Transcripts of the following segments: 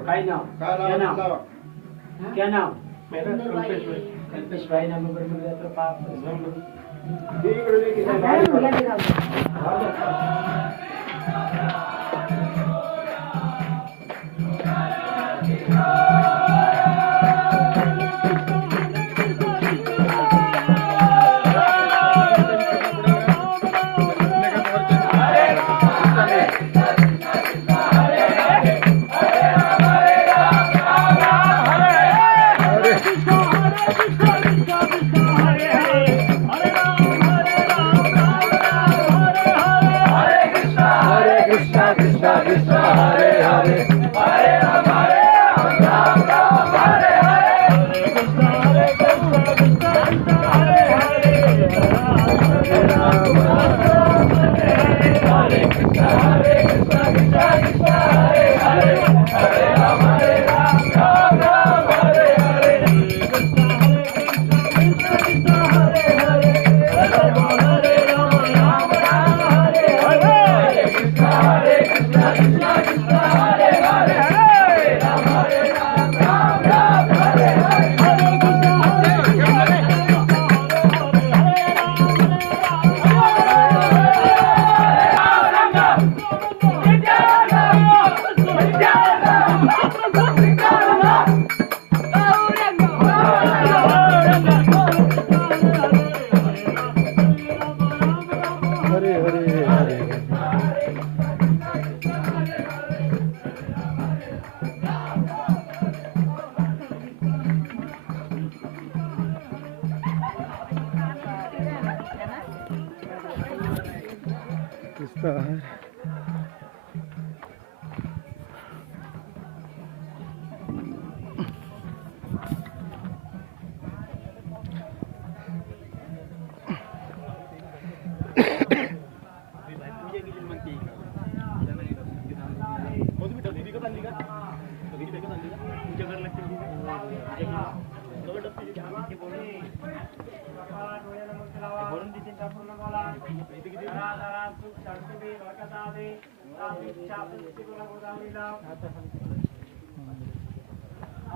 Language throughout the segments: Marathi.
काय नाव क्या नाम क्या नाम कल्पेश भाई नाम पर पाप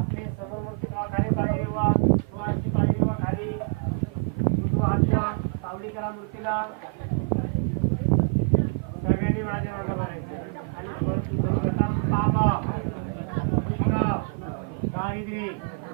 आपले समोरची खाली पाहिजे वा तुमची पाहिजे वा खाली तुझा हात सावली करा मूर्तीला सगळ्यांनी माझ्या मागे मारायचे आणि बाबा दारिद्र्य